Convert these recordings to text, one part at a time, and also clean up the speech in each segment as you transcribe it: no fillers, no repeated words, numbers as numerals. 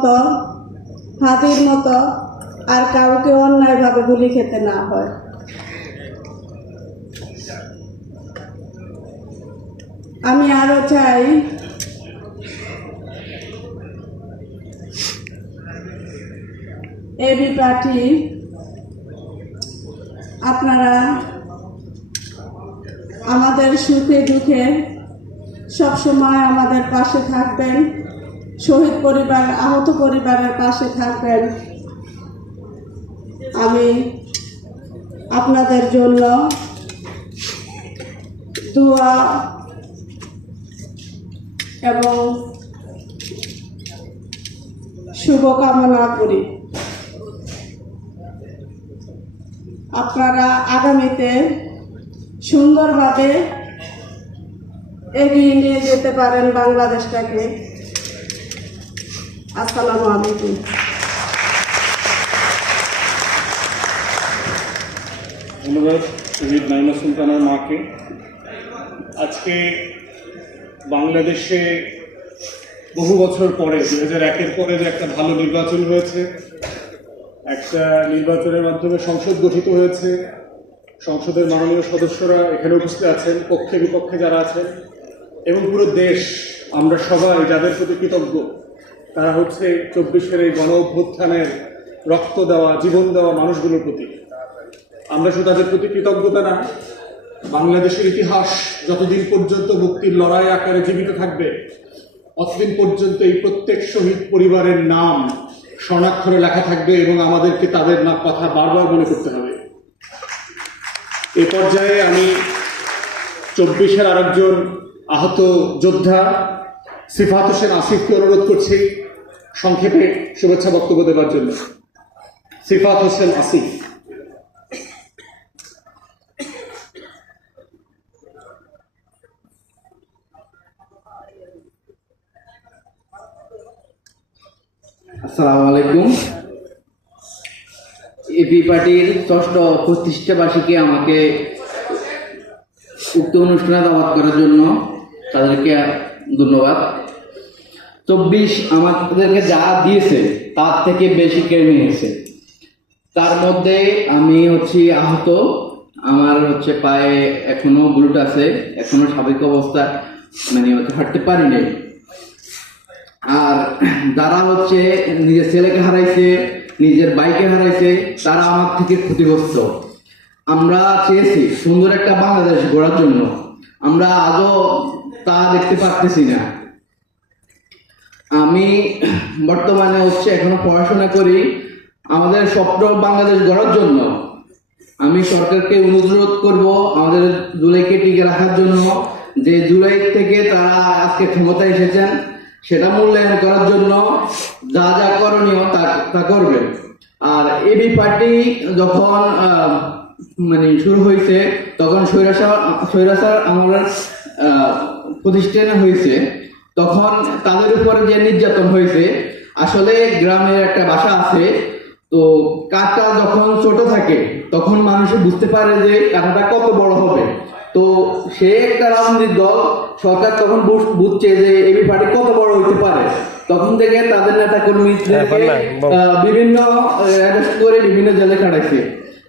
মতো হাতির মতো আর কাউকে অন্যায়ভাবে গুলি খেতে না হয়। আমি আরো চাই এবি পার্টি আপনারা আমাদের সুখে দুঃখে সবসময় আমাদের পাশে থাকবেন, শহীদ পরিবার আহত পরিবারের পাশে থাকবেন। আমি আপনাদের জন্য দোয়া এবং শুভকামনা করি। আপনারা আগামীতে সুন্দরভাবে এগিয়ে নিয়ে যেতে পারেন বাংলাদেশটাকে। আসসালামু আলাইকুম। ধন্যবাদ শহীদ নাইমা সুলতানার মাকে। আজকে বাংলাদেশে বহু বছর পরে 2001-এর পরে যে একটা ভালো নির্বাচন হয়েছে, একটা নির্বাচনের মাধ্যমে সংসদ গঠিত হয়েছে, সংসদের মাননীয় সদস্যরা এখানে উপস্থিত আছেন, পক্ষে বিপক্ষে যারা আছেন, এবং পুরো দেশ, আমরা সবাই যাদের প্রতি কৃতজ্ঞ তারা হচ্ছে 24-এর এই গণ অভ্যুত্থানের রক্ত দেওয়া, জীবন দেওয়া মানুষগুলোর প্রতি। আমরা শুধু তাদের প্রতি কৃতজ্ঞতা না, বাংলাদেশের ইতিহাস যতদিন পর্যন্ত মুক্তির লড়াই আকারে জীবিত থাকবে ততদিন পর্যন্ত এই প্রত্যেক শহীদ পরিবারের নাম স্বর্ণাক্ষরে লেখা থাকবে এবং আমাদেরকে তাদের না কথা বারবার মনে করতে হবে। এ পর্যায়ে আমি 24-এর আরেকজন আহত যোদ্ধা সিফাত হোসেন আসিফকে অনুরোধ করছি সংক্ষেপে শুভেচ্ছা বক্তব্য দেওয়ার জন্য। সিফাত হোসেন আসিফ। আসসালামু আলাইকুম। এবি পার্টির 6ষ্ঠ প্রতিষ্ঠা বার্ষিকী আমাকে উক্ত অনুষ্ঠানে দাওয়াত করার জন্য তাদেরকে ধন্যবাদ। 24 আমাদেরকে যা দিয়েছে তার থেকে বেশি কেড়ে নিয়েছে। তার মধ্যে আমি আহত, আমার পায়ে এখনো বুলেট আছে, এখনো স্বাভাবিক অবস্থা হাঁটতে পারিনি। আর যারা নিজের ছেলেকে হারাইছে, নিজের বাইকে হারাইছে, তারা আমার থেকে ক্ষতিগ্রস্ত। আমরা চেয়েছি সুন্দর একটা বাংলাদেশ গড়ার জন্য, আমরা আজও তা দেখতে পারতেছি না। আমি বর্তমানে এখনো পড়াশোনা করি। আমাদের স্বপ্ন বাংলাদেশ গড়ার জন্য আমি সরকারকে অনুরোধ করব আমাদের জুলাইকে টিকে রাখার জন্য, যে জুলাই থেকে তারা আজকে ক্ষমতায় এসেছেন সেটা মূল্যায়ন করার জন্য যা যা করণীয় তা করবেন। আর এবি পার্টি যখন শুরু হয়েছে তখন স্বৈরাচার আমলের প্রতিষ্ঠানে হয়েছে, তখন তাদের উপরে যে নির্যাতন হয়েছে, আসলে গ্রামের একটা ভাষা আছে, তো কাঁটা যখন ছোট থাকে তখন মানুষ বুঝতে পারে যে কাঁটাটা কত বড় হবে। তো সে একটা রাজনৈতিক দল, সরকার তখন বুঝছে যে এবি পার্টি কত বড় হতে পারে। তখন থেকে তাদের নেতা কর্মীদেরকে বিভিন্ন অ্যারেস্ট করে বিভিন্ন জেলে কাটাইছে।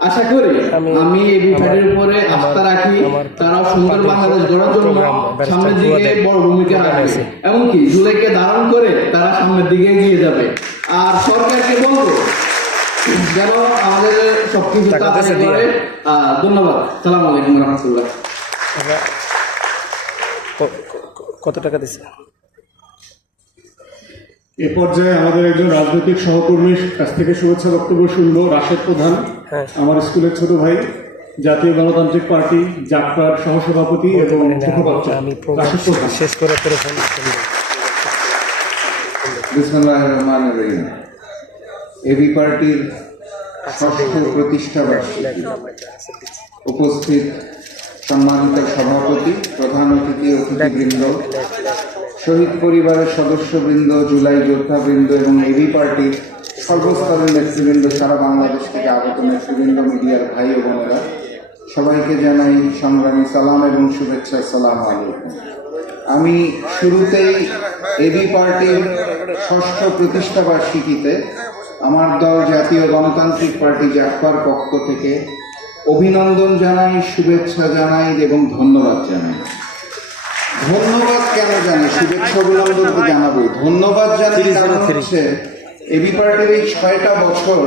আশা করি আমি এবি পার্টির উপরে আস্থা রাখি, তারা সুন্দর বাংলাদেশ গড়ার জন্য সামনের দিকে বড় ভূমিকা রাখবে, এমনকি জুলাইকে ধারণ করে তারা সামনের দিকে এগিয়ে যাবে। আর সরকারকে বলবো যেন আমাদের সবকিছু করে। ধন্যবাদ। সালাম আলাইকুম রহমতুল্লাহ। কত টাকা দিচ্ছে? এ পর্যায়ে আমাদের একজন রাজনৈতিক সহকর্মীর কাছ থেকে শুভেচ্ছা বক্তব্য শুনবো। রাশেদ প্রধান, আমার স্কুলের ছোট ভাই, জাতীয় গণতান্ত্রিক পার্টি জাকপার সহসভাপতি এবং মুখপাত্র। আমি শেষ করে ফোন করব। বিসমিল্লাহির রহমানির রহিম। এবি পার্টির 6ষ্ঠ প্রতিষ্ঠা বার্ষিকী উপস্থিত সম্মানিত সভাপতি, প্রধান অতিথি, অতিথিবৃন্দ, শহীদ পরিবারের সদস্যবৃন্দ, জুলাই যোদ্ধাবৃন্দ এবং এবি পার্টির সর্বস্তরের নেতৃবৃন্দ, সারা বাংলাদেশ থেকে আগত নেতৃবৃন্দ, মিডিয়ার ভাই ও বোনেরা, সবাইকে জানাই সংগ্রামী সালাম এবং শুভেচ্ছা। আসসালামু আলাইকুম। আমি শুরুতেই এবি পার্টির ৬ষ্ঠ প্রতিষ্ঠা বার্ষিকীতে আমার দল জাতীয় গণতান্ত্রিক পার্টি জাফার পক্ষ থেকে অভিনন্দন জানাই, শুভেচ্ছা জানাই এবং ধন্যবাদ জানাই। ধন্যবাদ কেন জানাই? শুভেচ্ছা অভিনন্দন তো জানাবো, ধন্যবাদ জানাই কারণ হচ্ছে এবি পার্টির এই ৬টা বছর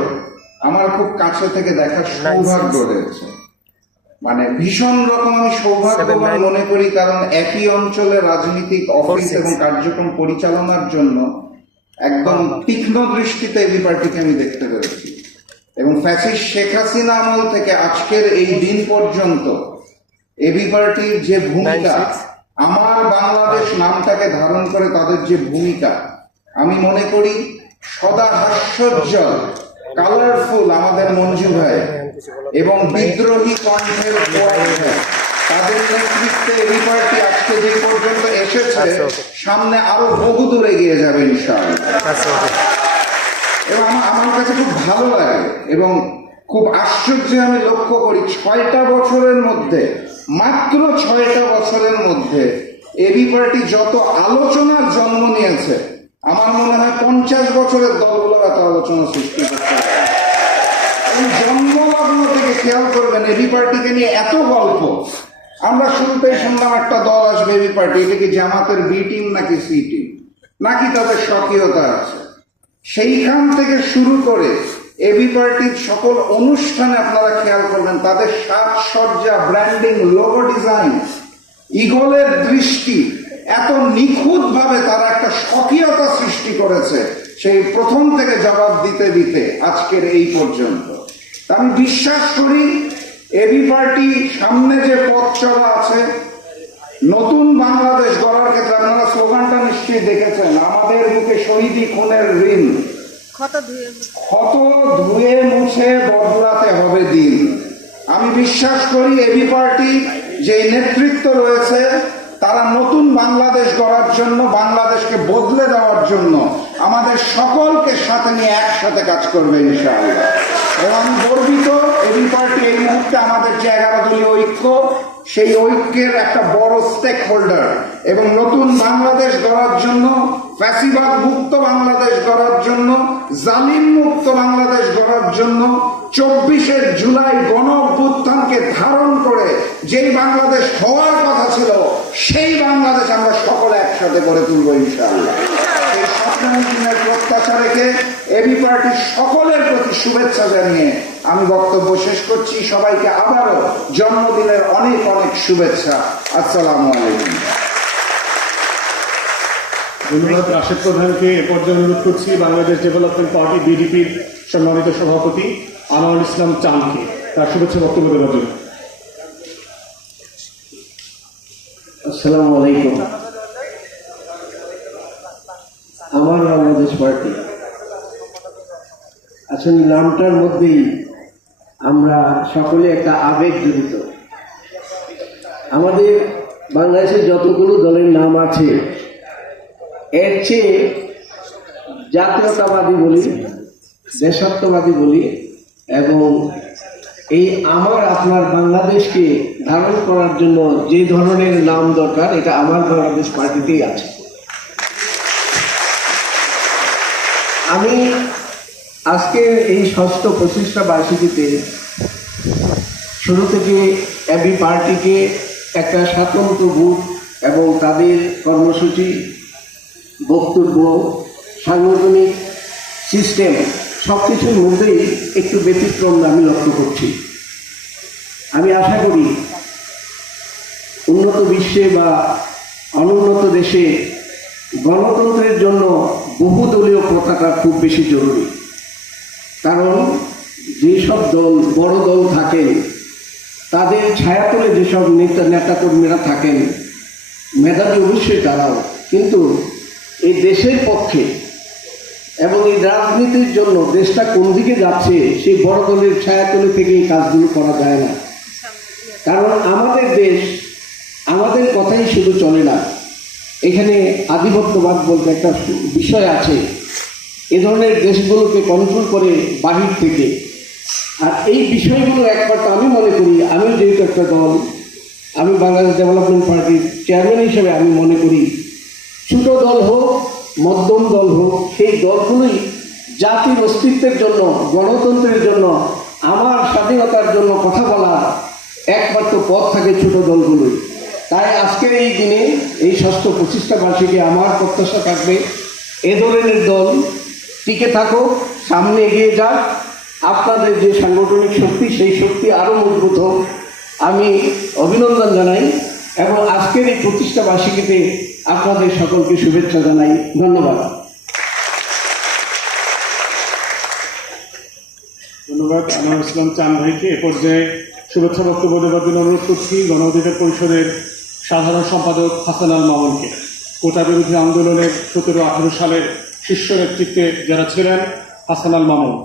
আমার খুব কাছে থেকে দেখার সৌভাগ্য হয়েছে। মানে ভীষণ রকম আমি সৌভাগ্যবান মনে করি, কারণ একই অঞ্চলে রাজনৈতিক অফিস এবং কার্যক্রম পরিচালনার জন্য একদম তীক্ষ্ণ দৃষ্টিতে এবি পার্টিকে আমি দেখতে পেরেছি। এবং ফ্যাসিস্ট শেখ হাসিনা আমল থেকে আজকের এই দিন পর্যন্ত এবি পার্টির যে ভূমিকা, আমার বাংলাদেশ নামটাকে ধারণ করে তাদের যে ভূমিকা, আমি মনে করি সদা হাস্যোজ্জ্বল, কালারফুল আমাদের মঞ্জু ভাই এবং বিদ্রোহী কণ্ঠের তাদের নেতৃত্বে এবি পার্টি আজকে যে পর্যন্ত এসেছে, সামনে আরো বহু দূর এগিয়ে যাবে ইনশাআল্লাহ। এবং আমার কাছে খুব ভালো লাগে এবং খুব আশ্চর্য আমি লক্ষ্য করি ৬টা বছরের মধ্যে, মাত্র ৬টা বছরের মধ্যে এবি পার্টি যত আলোচনার জন্ম নিয়েছে, আমার মনে হয় ৫০ বছরের দলগুলো এত আলোচনা সৃষ্টি করতে পারে। এই জন্মলগ্ন থেকে খেয়াল করবেন এবি পার্টিকে নিয়ে এত গল্প। আমরা শুরুতেই শুনলাম একটা দল আসবে এবি পার্টি, এটা কি জামাতের বি টিম নাকি সি টিম, নাকি তাদের স্বকীয়তা আছে? সেইখান থেকে শুরু করে এবি পার্টির সকল অনুষ্ঠানে আপনারা খেয়াল করবেন তাদের সাজসজ্জা, ব্র্যান্ডিং, লোগো ডিজাইন, ইগলের দৃষ্টি, এত নিখুঁত ভাবে তারা একটা স্বকীয়তা সৃষ্টি করেছে সেই প্রথম থেকে জবাব দিতে দিতে আজকের এই পর্যন্ত। আমি বিশ্বাস করি এবি পার্টি সামনে যে পথ চলা আছে, নতুন বাংলাদেশ গড়ার ক্ষেত্রে, আপনারা স্লোগানটা নিশ্চয়ই দেখেছেন, আমাদের বুকে শহীদি খুনের ঋণ, ক্ষত ধুয়ে মুছে বদলাতে হবে দিন। আমি বিশ্বাস করি এবি পার্টি যে নেতৃত্ব রয়েছে তারা নতুন বাংলাদেশ গড়ার জন্য, বাংলাদেশকে বদলে দেওয়ার জন্য আমাদের সকলকে সাথে নিয়ে একসাথে কাজ করবে ইনশাআল্লাহ। এবং আমি গর্বিত এবি পার্টি এই মুহূর্তে আমাদের যে 11 দলীয় ঐক্য, সেই ঐক্যের একটা বড় স্টেক হোল্ডার। এবং নতুন বাংলাদেশ গড়ার জন্য, ফ্যাসিবাদ মুক্ত বাংলাদেশ গড়ার জন্য, জালিম মুক্ত বাংলাদেশ গড়ার জন্য 24শে জুলাই গণ অভ্যুত্থানকে ধারণ করে যেই বাংলাদেশ হওয়ার কথা ছিল, সেই বাংলাদেশ আমরা সকলে একসাথে গড়ে তুলব ইনশাআল্লাহ। এই স্বপ্নের প্রত্যাশা রেখে এবি পার্টির সকলের প্রতি শুভেচ্ছা জানিয়ে আমি বক্তব্য শেষ করছি। সবাইকে আবারও জন্মদিনের অনেক অনেক শুভেচ্ছা। আসসালামু আলাইকুম। ধন্যবাদ রাশেদ প্রধানকে। এ পর্যায়ে অনুরোধ করছি বাংলাদেশ ডেভেলপমেন্ট পার্টি বিডিপির সম্মানিত সভাপতি আনোয়ার ইসলাম চাঁদকে তার শুভেচ্ছা বক্তব্য দেওয়ার জন্য। আসসালামু আলাইকুম। আমার বাংলাদেশ পার্টি, আসলে নামটার মধ্যেই আমরা সকলে একটা আবেগ জড়িত। আমাদের বাংলাদেশের যতগুলো দলের নাম আছে, এর চেয়ে জাতীয়তাবাদী বলি, দেশাত্মবাদী বলি, এবং এই আমার আপনার বাংলাদেশকে ধারণ করার জন্য যে ধরনের নাম দরকার, এটা আমার বাংলাদেশ পার্টিতেই আছে। আমি আজকে এই ৬ষ্ঠ প্রতিষ্ঠা বার্ষিকীতে শুরু থেকে এবি পার্টিকে একটা স্বতন্ত্র গ্রুপ এবং তাদের কর্মসূচি, বক্তব্য, সাংগঠনিক সিস্টেম সব কিছুর মধ্যেই একটু ব্যতিক্রম আমি লক্ষ্য করছি। আমি আশা করি উন্নত বিশ্বে বা অনুন্নত দেশে গণতন্ত্রের জন্য বহুদলীয় পতাকা খুব বেশি জরুরি। কারণ যেসব দল, বড় দল থাকেন, তাদের ছায়াতলে যেসব নেতাকর্মীরা থাকেন, মেধাবী অবশ্যই তারাও, কিন্তু এই দেশের পক্ষে এবং এই রাজনীতির জন্য দেশটা কোন দিকে যাচ্ছে সেই বড় দলের ছায়াতলে থেকে এই কাজগুলো করা যায় না। কারণ আমাদের দেশ, আমাদের কথাই শুধু চলে না, এখানে আধিপত্যবাদ বলতে একটা বিষয় আছে। এ ধরনের দেশগুলোকে কন্ট্রোল করে বাহির থেকে। আর এই বিষয়গুলো একমাত্র আমি মনে করি, আমি যেহেতু একটা দল আমি বাংলাদেশ ডেভেলপমেন্ট পার্টির চেয়ারম্যান হিসেবে আমি মনে করি ছোট দল হোক মধ্যম দল হোক সেই দলগুলোই জাতির অস্তিত্বের জন্য গণতন্ত্রের জন্য আমার স্বাধীনতার জন্য কথা বলার একমাত্র পথ থাকে ছোট দলগুলোই। তাই আজকের এই দিনে এই ষষ্ঠ প্রতিষ্ঠা বার্ষিকী আমার প্রত্যাশা থাকবে এ ধরনের দল টিকে থাকো, সামনে এগিয়ে যাক, আপনাদের যে সাংগঠনিক শক্তি সেই শক্তি আরও মজবুত হোক। আমি অভিনন্দন জানাই এবং আজকের এই প্রতিষ্ঠা বার্ষিকীতে আপনাদের সকলকে শুভেচ্ছা জানাই। ধন্যবাদ। ধন্যবাদ আনোয়ার ইসলাম চান ভাইকে। এ পর্যায়ে শুভেচ্ছা বক্তব্য দেওয়ার জন্য অনুরোধ করছি গণ অধিকার পরিষদের সাধারণ সম্পাদক হাসান আল মামুনকে। কোটা বিরোধী আন্দোলনের 17-18 সালের শীর্ষ নেতৃত্বে যারা ছিলেন হাসান আল মামুন।